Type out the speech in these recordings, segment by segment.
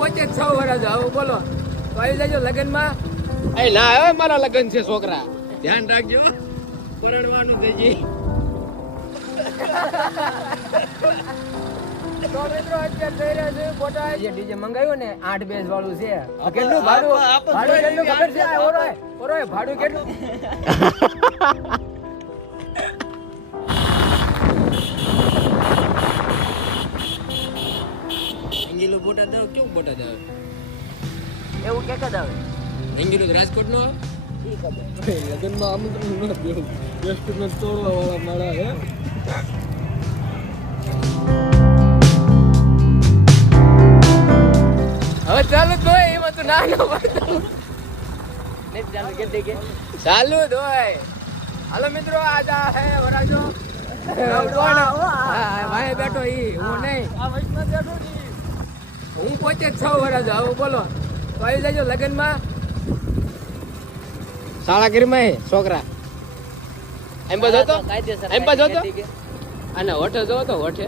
પોચે છ વર્ષ આવું બોલો તો આવી જજો લગ્નમાં. એ ના હવે મારા લગ્ન છે છોકરા. ધ્યાન રાખજો. પરણવાનું થઈ ગઈ તો મિત્રો અત્યારે થઈ રહ્યા છે ફોટા. જે ડીજે મંગાવ્યું ને આઠ બેસ વાળું છે. કેટલું ભાડું? ભાડું કેટલું ખબર છે ઓરોય ભાડું કેટલું? કે કદ આવે એંગેલું રાજકોટ નો લગ્નમાં આમંત્રણ ન દેવું રેસ્ટોરન્ટ તોડવા વાળા મારા હે. હવે ચાલુ જ હોય એમાં તો ના ના પડતો. ચાલુ કે દે કે. ચાલુ જ હોય. હાલો મિત્રો આજ આ હે વરાજો. કોણ હા બેઠો ઈ હું નહીં. આ વૈષ્ણવ બેઠો જી હું પોતે છ વર્ષ આવું બોલો. તો આવી જજો લગ્નમાં. શાળા હે છોકરા. એમ બધો તો એમ બધો તો અને હોઠે જો તો હોઠે.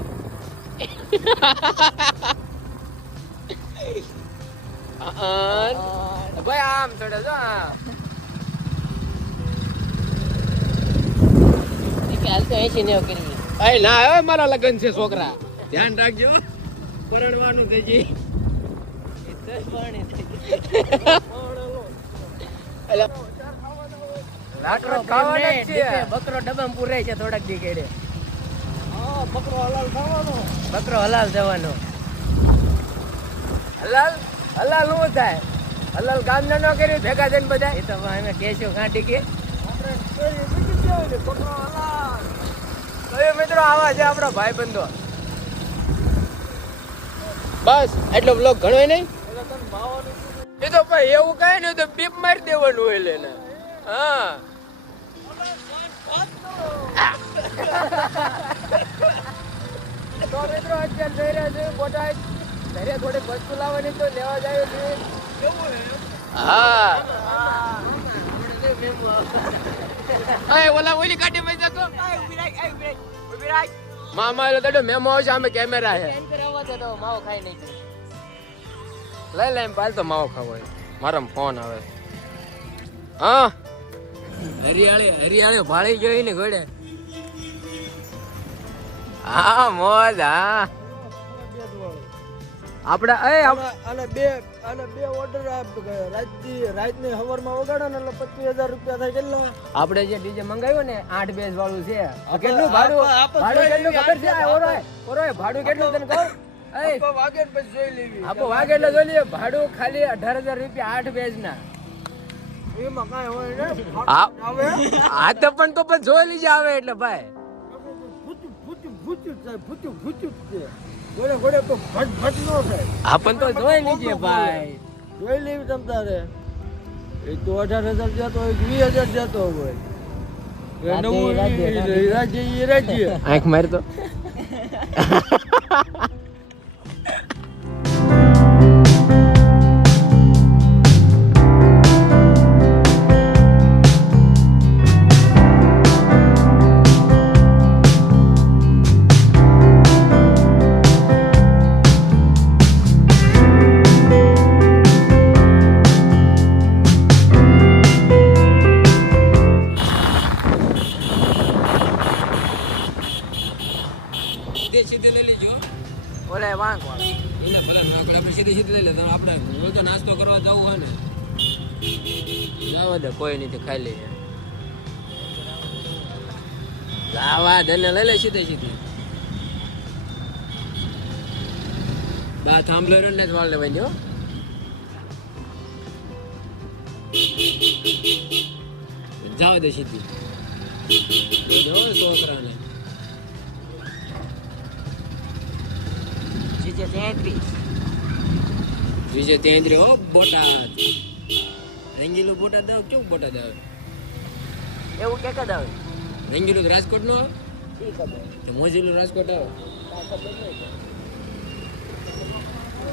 ભાઈ આમ થોડે જો આમ એ ના મારા લગ્ન છે છોકરા. ધ્યાન રાખજો. પરડવાનું થઈ ગઈ એટલે લાકડો ખાવાનો જ છે બકરો ડબ્બામાં પૂરાય છે થોડાક દી કેડે બકરો હલાલ થવાનો. બકરો હલાલ જવાનો હલાલ? હલાલ શું થાય. હલાલ ગામ ન કર્યું ભેગા થઈને બધા એ તો અમે કેશું કાઢી કે. મિત્રો આવા છે આપણો ભાઈ બંધો બસ એટલો બ્લોગ ઘણો નહીં? એ તો ભાઈ એવું કઈ નહીં તો બીપ મારી દેવાનું હોય લેને હા. તો મિત્રો અત્યારે જઈ રહ્યા છે બોટાદ. ઘરે થોડી વસ્તુ લાવવાની તો લેવા જાય છે. હા. હા. ઓલા ઓલી કાઢી માં જતો. મામા એટલે મેમો આવશે આમે કેમેરા છે લઈ લઈ પાલ તો માવો ખાવો મારા ફોન આવે. હા? હરિયાળી હરિયાળી ભાળી ગયો ને ઘોડે. હા મોજ હા. આપડે એ અને બે આને બે ઓર્ડર રાતથી રાતની હવારમાં વગાડો ને એટલે પચીસ હજાર રૂપિયા થાય કેટલા? આપણે જે ડીજે મંગાવ્યું ને આઠ બેઝ વાળું છે કેટલું ભાડું? ભાડું કેટલું ખબર છે? ઓરોય ઓરોય ભાડું કેટલું તને આપો વાગે પછી જોઈ લેવી. આપો વાગે એટલે જોઈ લઈએ. ભાડું ખાલી અઢાર હજાર રૂપિયા આઠ બેજ ના એમાં કાંઈ હોય આ તો પણ તો પણ જોઈ લીજે આવે એટલે ભાઈ. ઘોડે તો જોઈ લીજે ભાઈ. જોઈ લેવી તમ તારે. એ તો અઢાર હજાર જતો હોય વીસ હજાર જતો હોય. એ રાજ્ય, રાજ્ય, આંખ મારી સીધે સીધે લઈ લેજો. ઓલે વાંક વાળો એટલે ભલે ના આપણે સીધે સીધે લઈ લે આપણે રોજ તો નાસ્તો કરવા જવું હોય ને. જવા દે કોઈ નથી ખાઈ લઈએ. લાવા દે ને લઈ લે સીધી સીધી. દા થાંભલો રહ્યો ને જ વાળ લેવાય જો જાવ દે સીધી. છોકરાને. જીજે તેત્રીસ બીજે તેંદ્રે હો બોટાદ. રંગીલું બોટાદ આવે કેવું બોટાદ આવે? એવું કે કદ આવે? રંગીલું તો રાજકોટનું આવે? મોજીલું રાજકોટ આવે?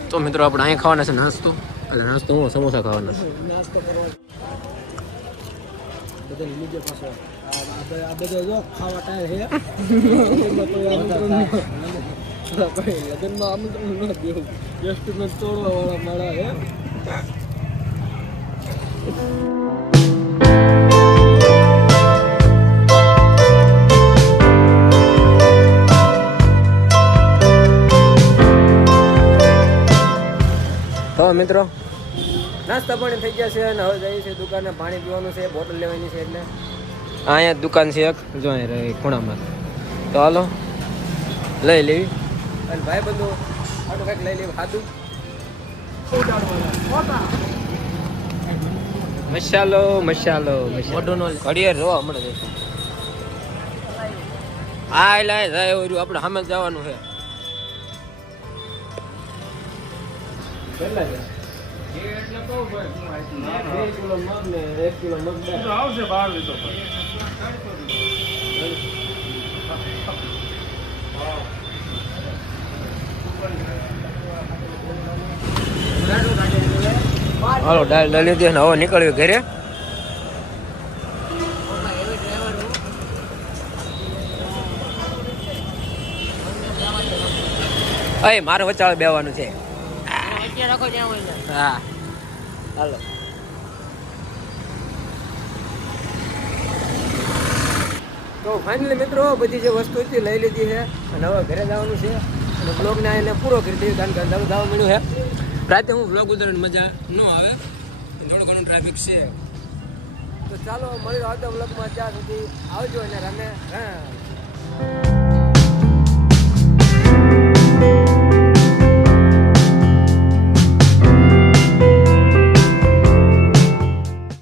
તો મિત્રો આપણે અહીંયા ખાવાના છે નાસ્તો. અને નાસ્તો હું સમોસા ખાવાના છે. નાસ્તો કરવા બધા લીજે પાછો. આ આ બધા- જો ખાવા ટાયર હે ભાઈ લગ્નમાં આમંત્રણ ન દેવું એસ્ટિમેટ તોડવા વાળા મારા હે તો મિત્રો. નાસ્તા પાણી થઈ ગયા છે અને હવે જઈએ છીએ દુકાને. પાણી પીવાનું છે બોટલ લેવાની છે એટલે. અહીંયા દુકાન છે એક જો ખૂણામાં. તો હાલો લઈ લેવી. અને ભાઈ બધું આટલું કંઈક લઈ લેવું ખાધું? મસાલો મસાલો ઘડીએ રો હમણાં હા એટલે જાય રહ્યું આપણે સામે જ જવાનું છે. કિલો મગ ને એક કિલો મગ આવશે બાર લીધો હાલો ડાલ ડાલી દે હવે નીકળ્યો ઘરે. અય, મારે વચાળ બેવાનું છે. હા, હાલો. તો ફાઇનલી મિત્રો, બધી જે વસ્તુ લઈ લીધી છે અને હવે ઘરે જવાનું છે. અને બ્લોગને એને પૂરો કરી દઈએ કારણ કે અંધારું જવા મળ્યું છે. રાતે હું બ્લોગ ઉતારવાની મજા ન આવે. થોડું ઘણું ટ્રાફિક છે. તો ચાલો મળ્યું આવતા બ્લોગમાં ત્યાં સુધી આવજો અને રમે. હા.